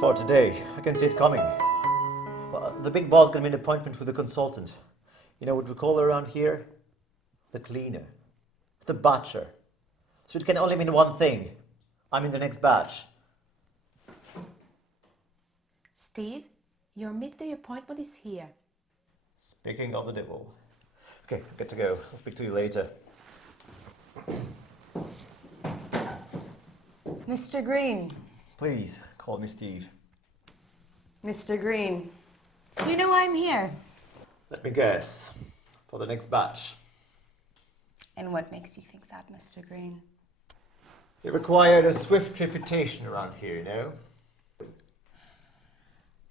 for today. I can see it coming. Well, the big boss got me an appointment with a consultant. You know what we call her around here? The cleaner. The butcher. So it can only mean one thing. I'm in the next batch. Steve, your midday appointment is here. Speaking of the devil. Okay, good to go. I'll speak to you later. Mr. Green. Please, call me Steve. Mr. Green, do you know why I'm here? Let me guess. For the next batch. And what makes you think that, Mr. Green? It required a swift reputation around here, you know?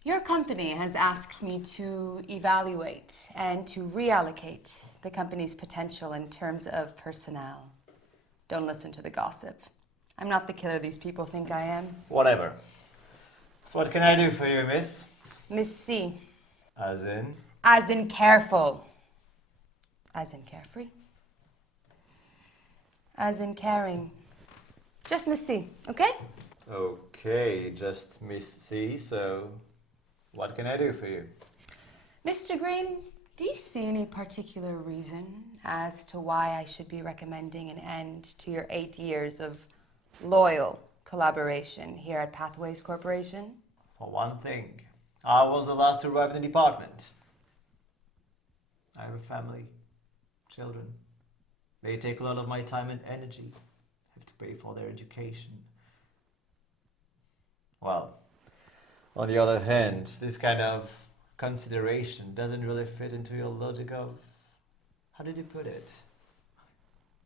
Your company has asked me to evaluate and to reallocate the company's potential in terms of personnel. Don't listen to the gossip. I'm not the killer these people think I am. Whatever. So what can I do for you, miss? Miss C. As in? As in careful. As in carefree. As in caring. Just Miss C, okay? Okay, just Miss C, so what can I do for you? Mr. Green, do you see any particular reason as to why I should be recommending an end to your 8 years of loyal collaboration here at Pathways Corporation? For one thing, I was the last to arrive in the department. I have a family, children. They take a lot of my time and energy. I have to pay for their education. Well, on the other hand, this kind of consideration doesn't really fit into your logic of, how did you put it?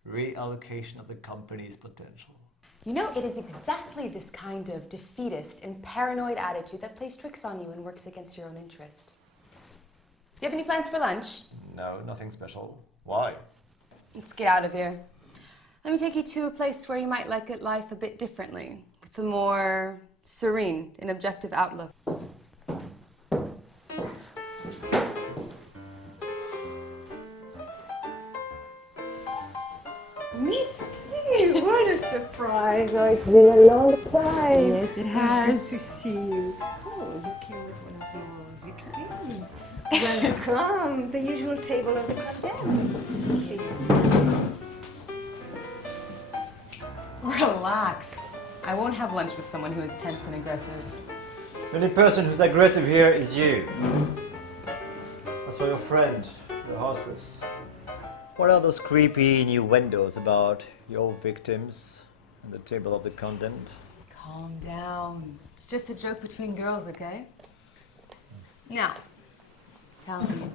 Reallocation of the company's potential. You know, it is exactly this kind of defeatist and paranoid attitude that plays tricks on you and works against your own interest. Do you have any plans for lunch? No, nothing special. Why? Let's get out of here. Let me take you to a place where you might look at life a bit differently, with a more serene and objective outlook. Missy, what a surprise. Oh, it's been a long time. Yes, it has. Good to see you. Oh, you came with one of your victims. Welcome. The usual table of the condemned. Please. Relax. I won't have lunch with someone who is tense and aggressive. The only person who's aggressive here is you. As for your friend, the hostess. What are those creepy innuendos about your victims and the table of the condemned? Calm down. It's just a joke between girls, okay? Now, tell me,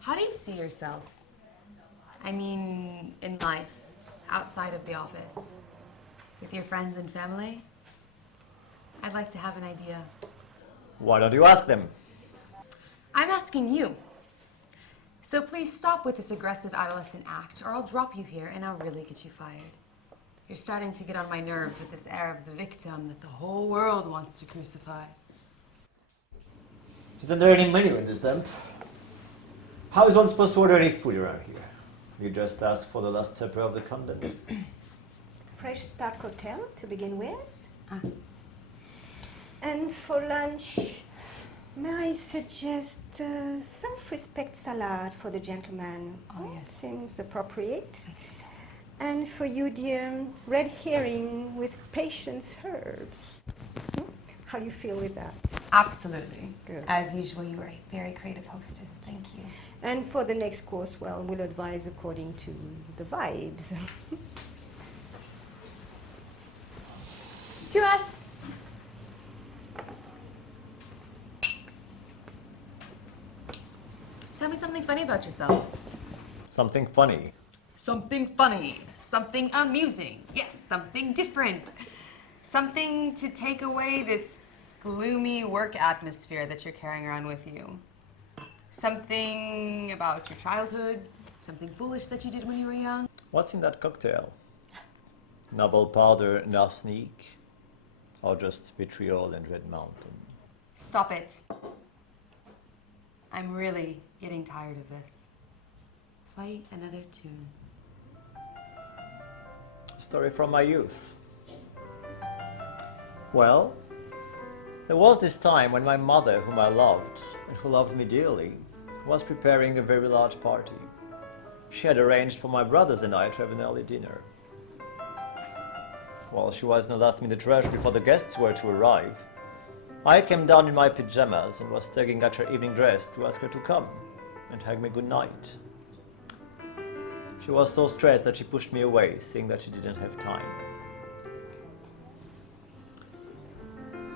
how do you see yourself? I mean, in life, outside of the office, with your friends and family? I'd like to have an idea. Why don't you ask them? I'm asking you. So please stop with this aggressive adolescent act, or I'll drop you here and I'll really get you fired. You're starting to get on my nerves with this air of the victim that the whole world wants to crucify. Isn't there any menu in this dump? How is one supposed to order any food around here? You just ask for the last supper of the condemned. Fresh start cocktail to begin with. And for lunch, may I suggest self-respect salad for the gentleman? Oh, yes. Seems appropriate. I think so. And for you, dear, red herring with patience herbs. How do you feel with that? Absolutely. Good. As usual, you are a very creative hostess. Thank you. And for the next course, well, we'll advise according to the vibes. To us. Tell me something funny about yourself. Something funny. Something funny. Something amusing. Yes, something different. Something to take away this gloomy work atmosphere that you're carrying around with you. Something about your childhood. Something foolish that you did when you were young. What's in that cocktail? Noble powder and arsenic? Or just vitriol and Red Mountain? Stop it. I'm really getting tired of this. Play another tune. Story from my youth. Well, there was this time when my mother, whom I loved, and who loved me dearly, was preparing a very large party. She had arranged for my brothers and I to have an early dinner. While she was in a last-minute rush before the guests were to arrive, I came down in my pajamas and was tugging at her evening dress to ask her to come and hug me good night. She was so stressed that she pushed me away, saying that she didn't have time.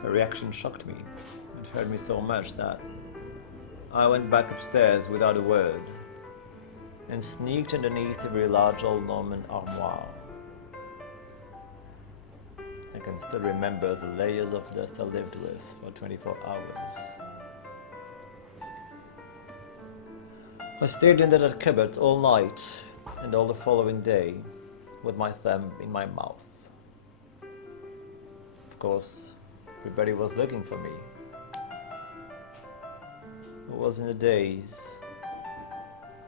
Her reaction shocked me and hurt me so much that I went back upstairs without a word and sneaked underneath a very large old Norman armoire. I can still remember the layers of dust I lived with for 24 hours. I stayed under that cupboard all night and all the following day with my thumb in my mouth. Of course, everybody was looking for me. I was in a daze,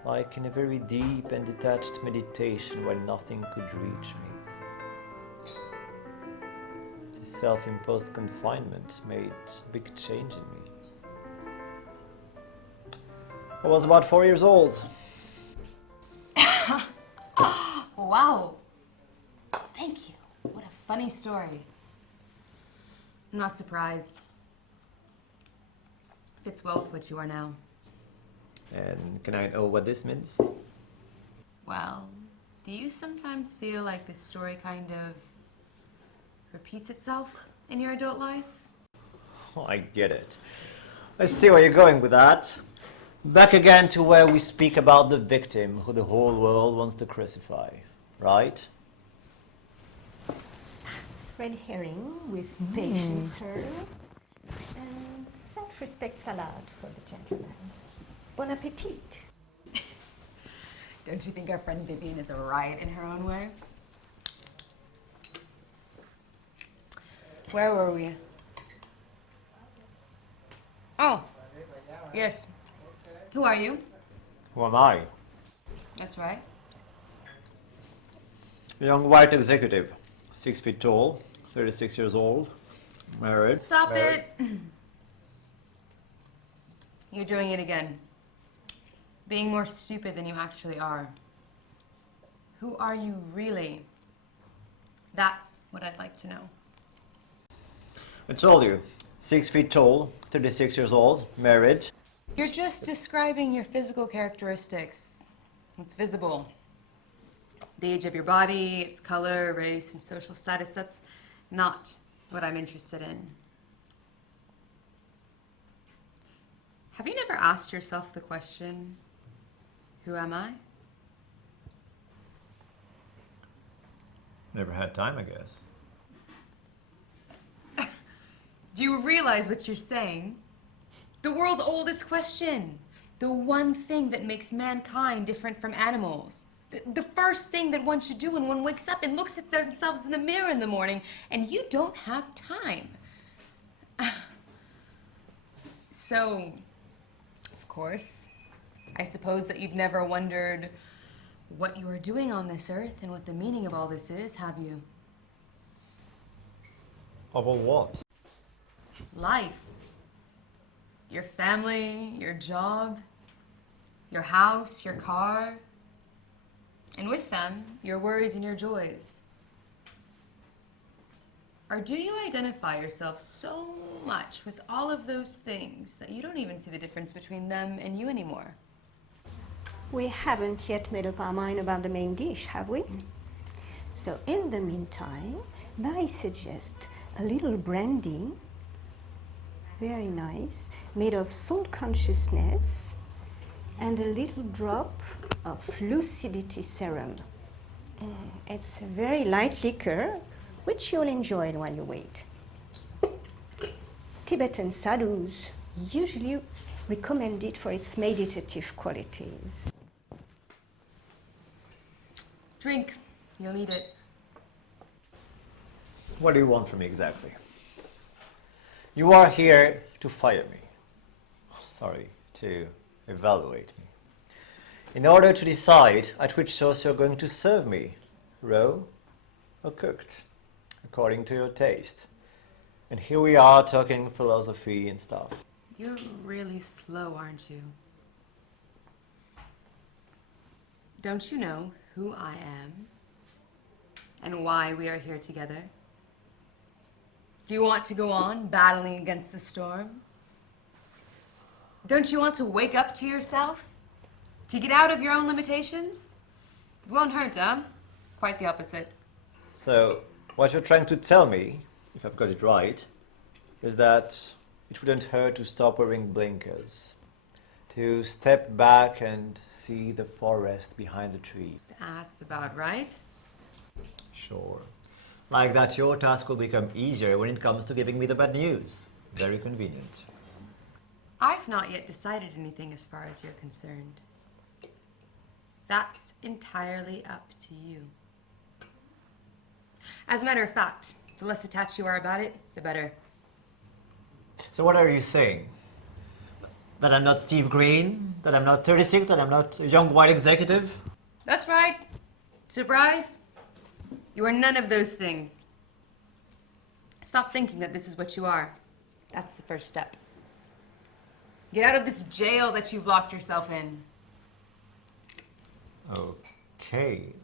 like in a very deep and detached meditation where nothing could reach me. This self-imposed confinement made a big change in me. I was about 4 years old. Wow. Thank you. What a funny story. I'm not surprised. Fits well with what you are now. And can I know what this means? Well, do you sometimes feel like this story kind of repeats itself in your adult life? Oh, I get it. I see where you're going with that. Back again to where we speak about the victim who the whole world wants to crucify, right? Red herring with patience herbs and self-respect salad for the gentleman. Bon appetit. Don't you think our friend Vivian is a riot in her own way? Where were we? Oh, yes. Who are you? Who am I? That's right. A young white executive, 6 feet tall, 36 years old, married. Stop it! You're doing it again. Being more stupid than you actually are. Who are you really? That's what I'd like to know. I told you, 6 feet tall, 36 years old, married. You're just describing your physical characteristics. What's visible. The age of your body, its color, race, and social status. That's not what I'm interested in. Have you never asked yourself the question, who am I? Never had time, I guess. Do you realize what you're saying? The world's oldest question. The one thing that makes mankind different from animals. The first thing that one should do when one wakes up and looks at themselves in the mirror in the morning, and you don't have time. So, of course, I suppose that you've never wondered what you are doing on this earth and what the meaning of all this is, have you? Of all what? Life. Your family, your job, your house, your car, and with them, your worries and your joys. Or do you identify yourself so much with all of those things that you don't even see the difference between them and you anymore? We haven't yet made up our mind about the main dish, have we? So in the meantime, I suggest a little brandy, very nice, made of salt consciousness, and a little drop of lucidity serum. It's a very light liquor, which you'll enjoy while you wait. Tibetan sadhus usually recommend it for its meditative qualities. Drink. You'll need it. What do you want from me exactly? You are here to fire me. Sorry, to evaluate me. In order to decide at which sauce you're going to serve me, raw or cooked, according to your taste. And here we are talking philosophy and stuff. You're really slow, aren't you? Don't you know who I am? And why we are here together? Do you want to go on battling against the storm? Don't you want to wake up to yourself? To get out of your own limitations? It won't hurt, huh? Quite the opposite. So, what you're trying to tell me, if I've got it right, is that it wouldn't hurt to stop wearing blinkers, to step back and see the forest behind the trees. That's about right. Sure. Like that your task will become easier when it comes to giving me the bad news. Very convenient. I've not yet decided anything as far as you're concerned. That's entirely up to you. As a matter of fact, the less attached you are about it, the better. So what are you saying? That I'm not Steve Green? That I'm not 36? That I'm not a young white executive? That's right. Surprise? You are none of those things. Stop thinking that this is what you are. That's the first step. Get out of this jail that you've locked yourself in. Okay.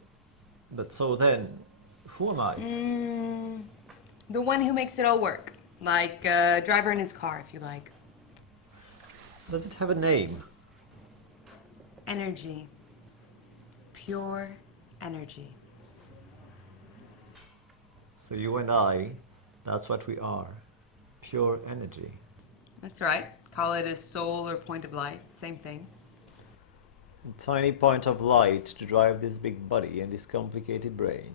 But so then, who am I? The one who makes it all work. Like a driver in his car, if you like. Does it have a name? Energy. Pure energy. So you and I, that's what we are. Pure energy. That's right. Call it a soul or point of light. Same thing. A tiny point of light to drive this big body and this complicated brain.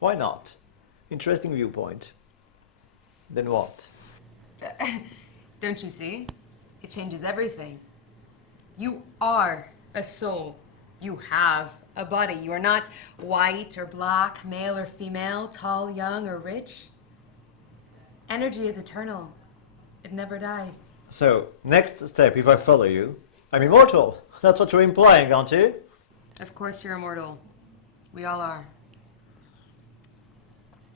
Why not? Interesting viewpoint. Then what? Don't you see? It changes everything. You are a soul. You have a body. You are not white or black, male or female, tall, young, or rich. Energy is eternal. It never dies. So, next step, if I follow you, I'm immortal. That's what you're implying, aren't you? Of course you're immortal. We all are.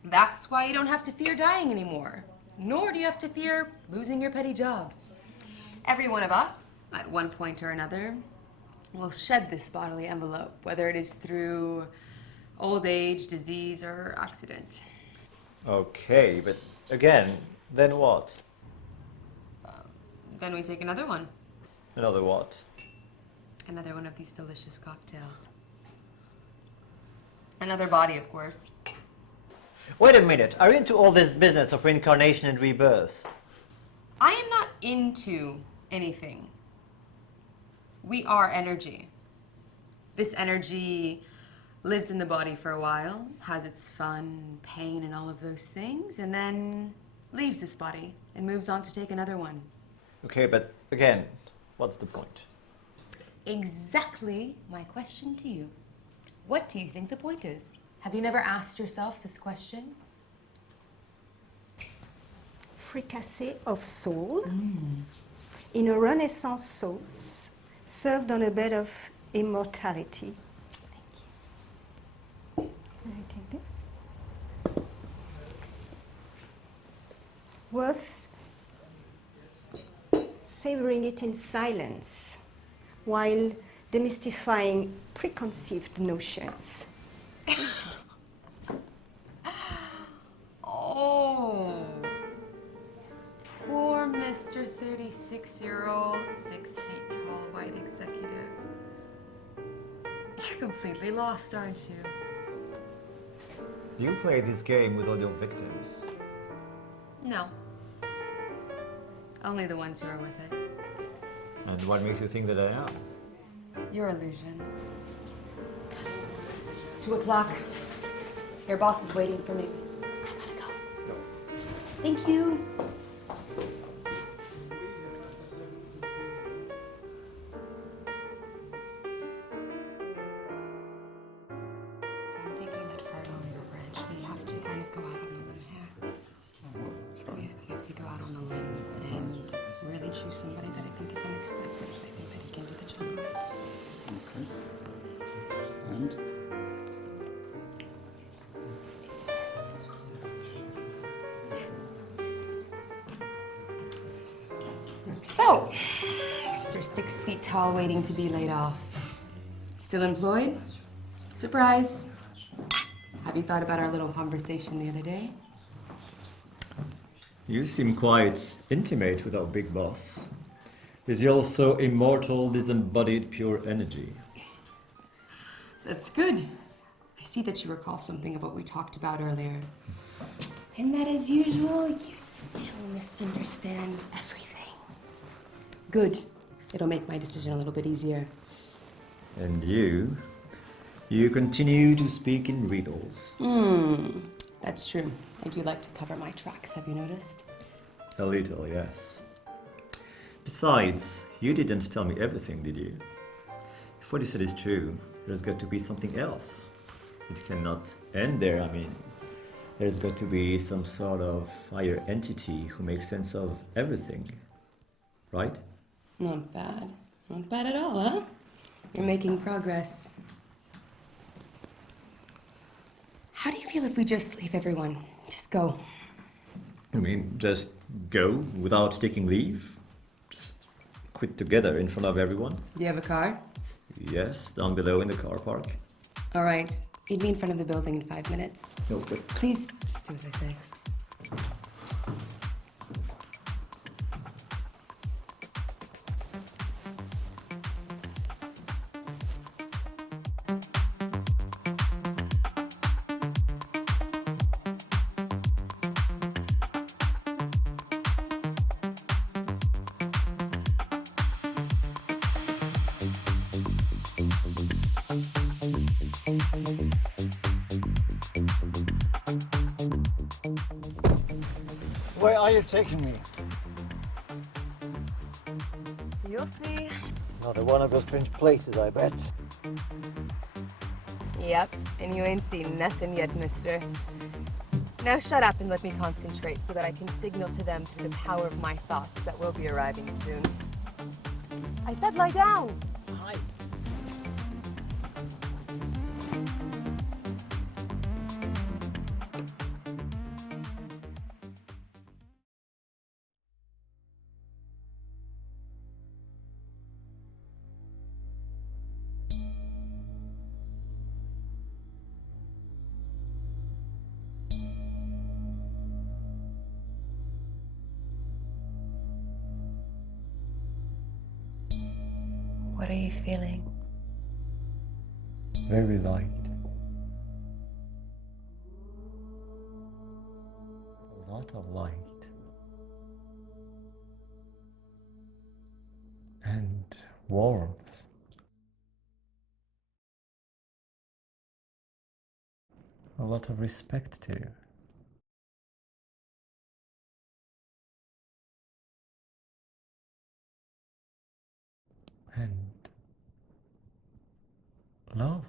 That's why you don't have to fear dying anymore. Nor do you have to fear losing your petty job. Every one of us, at one point or another, will shed this bodily envelope, whether it is through old age, disease, or accident. Okay, but again, then what? Then we take another one. Another what? Another one of these delicious cocktails. Another body, of course. Wait a minute, are you into all this business of reincarnation and rebirth? I am not into anything. We are energy. This energy lives in the body for a while, has its fun, pain, and all of those things, and then leaves this body and moves on to take another one. Okay, but again, what's the point? Exactly my question to you. What do you think the point is? Have you never asked yourself this question? Fricassee of soul in a Renaissance sauce served on a bed of immortality. Thank you. Can I take this? Worth savoring it in silence while demystifying preconceived notions. Oh, poor Mr. 36-year-old, 6 feet tall white executive. You're completely lost, aren't you? Do you play this game with all your victims? No. Only the ones who are with it. And what makes you think that I am? Your illusions. It's 2 o'clock. Your boss is waiting for me. I gotta go. Thank you. So I'm thinking that for our longer branch, we have to kind of go out on the limb here. We have to go out on the limb and really choose somebody that I think is unexpected. I think that he can do the job. Okay. And? So, Mr. 6 feet tall waiting to be laid off. Still employed? Surprise. Have you thought about our little conversation the other day? You seem quite intimate with our big boss. Is he also immortal, disembodied, pure energy? That's good. I see that you recall something of what we talked about earlier. And that, as usual, you still misunderstand everything. Good. It'll make my decision a little bit easier. And you continue to speak in riddles. That's true. I do like to cover my tracks, have you noticed? A little, yes. Besides, you didn't tell me everything, did you? If what you said is true, there's got to be something else. It cannot end there, I mean. There's got to be some sort of higher entity who makes sense of everything. Right? Not bad. Not bad at all, huh? You're making progress. How do you feel if we just leave everyone? Just go. I mean, just go without taking leave? Just quit together in front of everyone? Do you have a car? Yes, down below in the car park. All right. Meet me in front of the building in 5 minutes. No, but Please, just do as I say. Where are you taking me? You'll see. Another one of those strange places, I bet. Yep, and you ain't seen nothing yet, mister. Now shut up and let me concentrate so that I can signal to them through the power of my thoughts that we'll be arriving soon. I said lie down! Hi. What are you feeling? very light. A lot of light. And warmth. A lot of respect too. And love.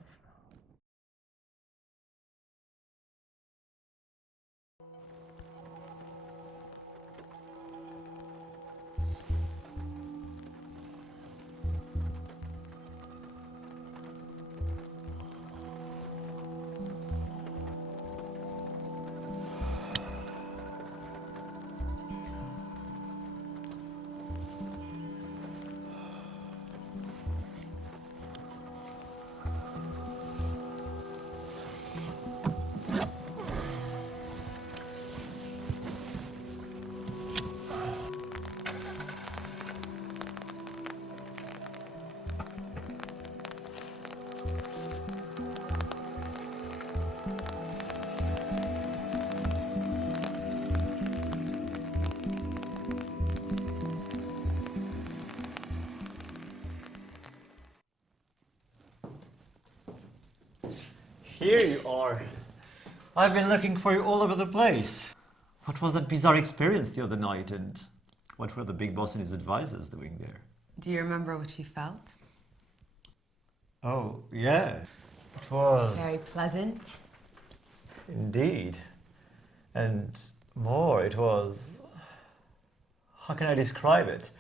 Here you are. I've been looking for you all over the place. What was that bizarre experience the other night, and what were the big boss and his advisors doing there? Do you remember what you felt? Oh, yeah. It was. Very pleasant. Indeed. And more, it was. How can I describe it?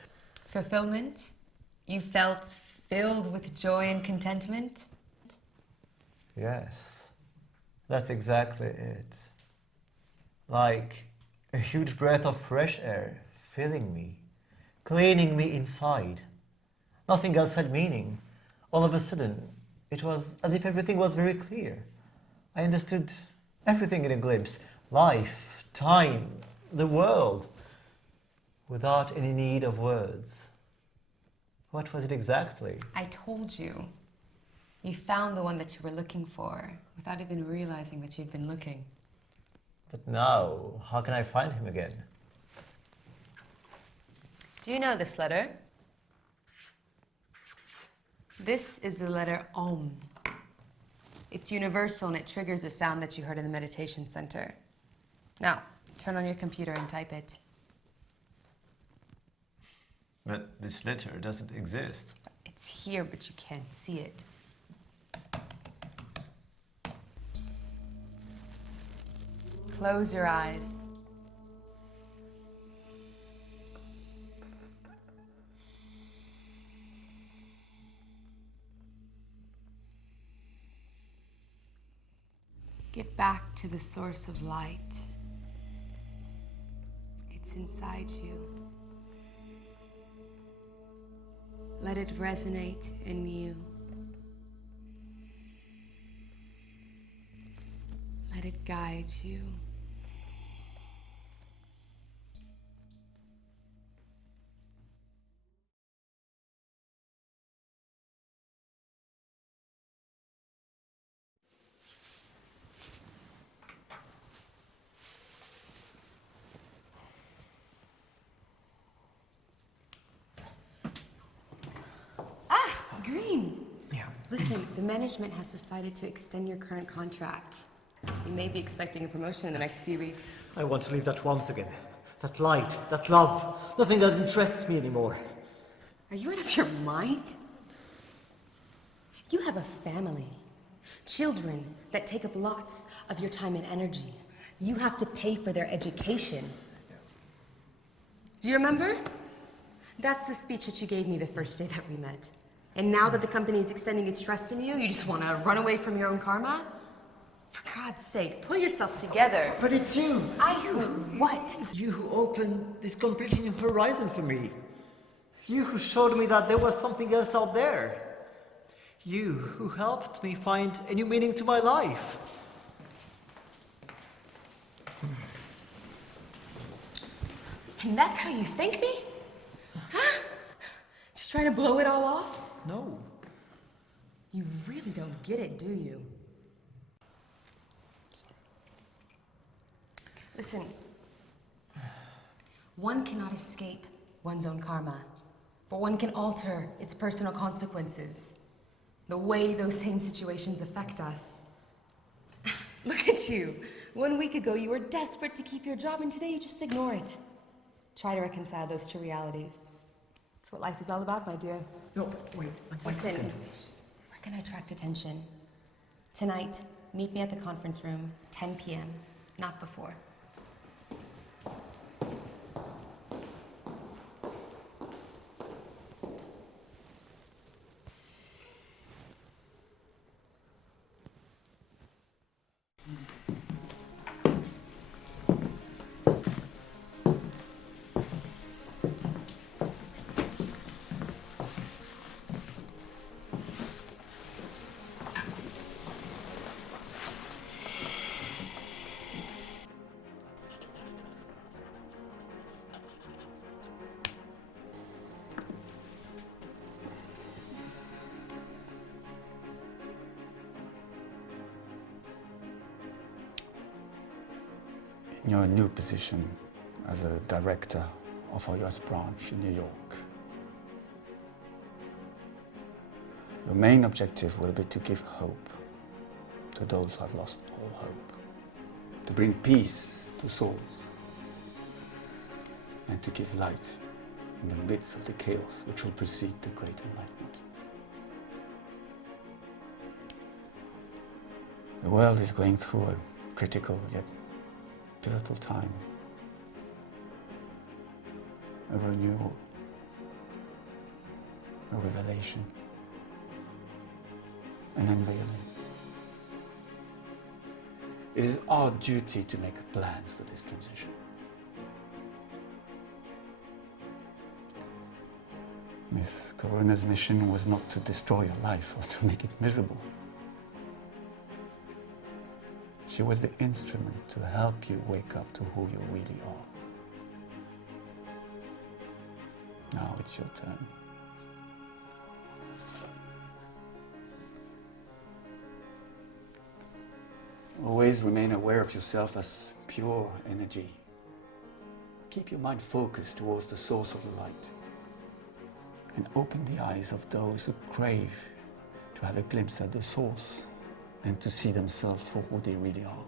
Fulfillment? You felt filled with joy and contentment? Yes. That's exactly it. Like a huge breath of fresh air filling me, cleaning me inside. Nothing else had meaning. All of a sudden, it was as if everything was very clear. I understood everything in a glimpse. Life, time, the world, without any need of words. What was it exactly? I told you. You found the one that you were looking for without even realizing that you'd been looking. But now, how can I find him again? Do you know this letter? This is the letter Om. It's universal and it triggers the sound that you heard in the meditation center. Now, turn on your computer and type it. But this letter doesn't exist. It's here, but you can't see it. Close your eyes. Get back to the source of light. It's inside you. Let it resonate in you. Let it guide you. Green. Yeah. Listen, the management has decided to extend your current contract. You may be expecting a promotion in the next few weeks. I want to leave that warmth again. That light, that love. Nothing else interests me anymore. Are you out of your mind? You have a family. Children that take up lots of your time and energy. You have to pay for their education. Do you remember? That's the speech that you gave me the first day that we met. And now that the company is extending its trust in you, you just want to run away from your own karma? For God's sake, pull yourself together. But it's you. What? It's you who opened this completely new horizon for me. You who showed me that there was something else out there. You who helped me find a new meaning to my life. And that's how you thank me? Huh? Just trying to blow it all off? No. You really don't get it, do you? Listen, one cannot escape one's own karma, but one can alter its personal consequences, the way those same situations affect us. Look at you. 1 week ago, you were desperate to keep your job, and today you just ignore it. Try to reconcile those two realities. That's what life is all about, my dear. No, wait. Listen, we're gonna attract attention. Tonight, meet me at the conference room, 10 p.m., not before. In your new position as a director of our US branch in New York, your main objective will be to give hope to those who have lost all hope, to bring peace to souls, and to give light in the midst of the chaos which will precede the Great Enlightenment. The world is going through a critical yet pivotal time. A renewal, a revelation, an unveiling. It is our duty to make plans for this transition. Miss Coroner's mission was not to destroy your life or to make it miserable. She was the instrument to help you wake up to who you really are. Now it's your turn. Always remain aware of yourself as pure energy. Keep your mind focused towards the source of the light. And open the eyes of those who crave to have a glimpse at the source and to see themselves for who they really are.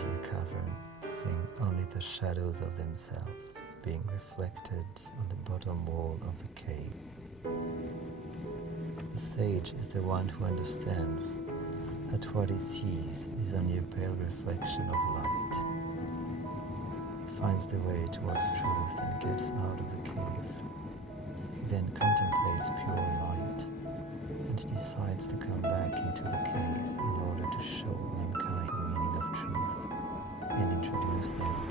In a cavern, seeing only the shadows of themselves being reflected on the bottom wall of the cave. The sage is the one who understands that what he sees is only a pale reflection of light. He finds the way towards truth and gets out of the cave. He then contemplates pure light and decides to come back into the cave in order to show mankind the meaning of truth and introduce them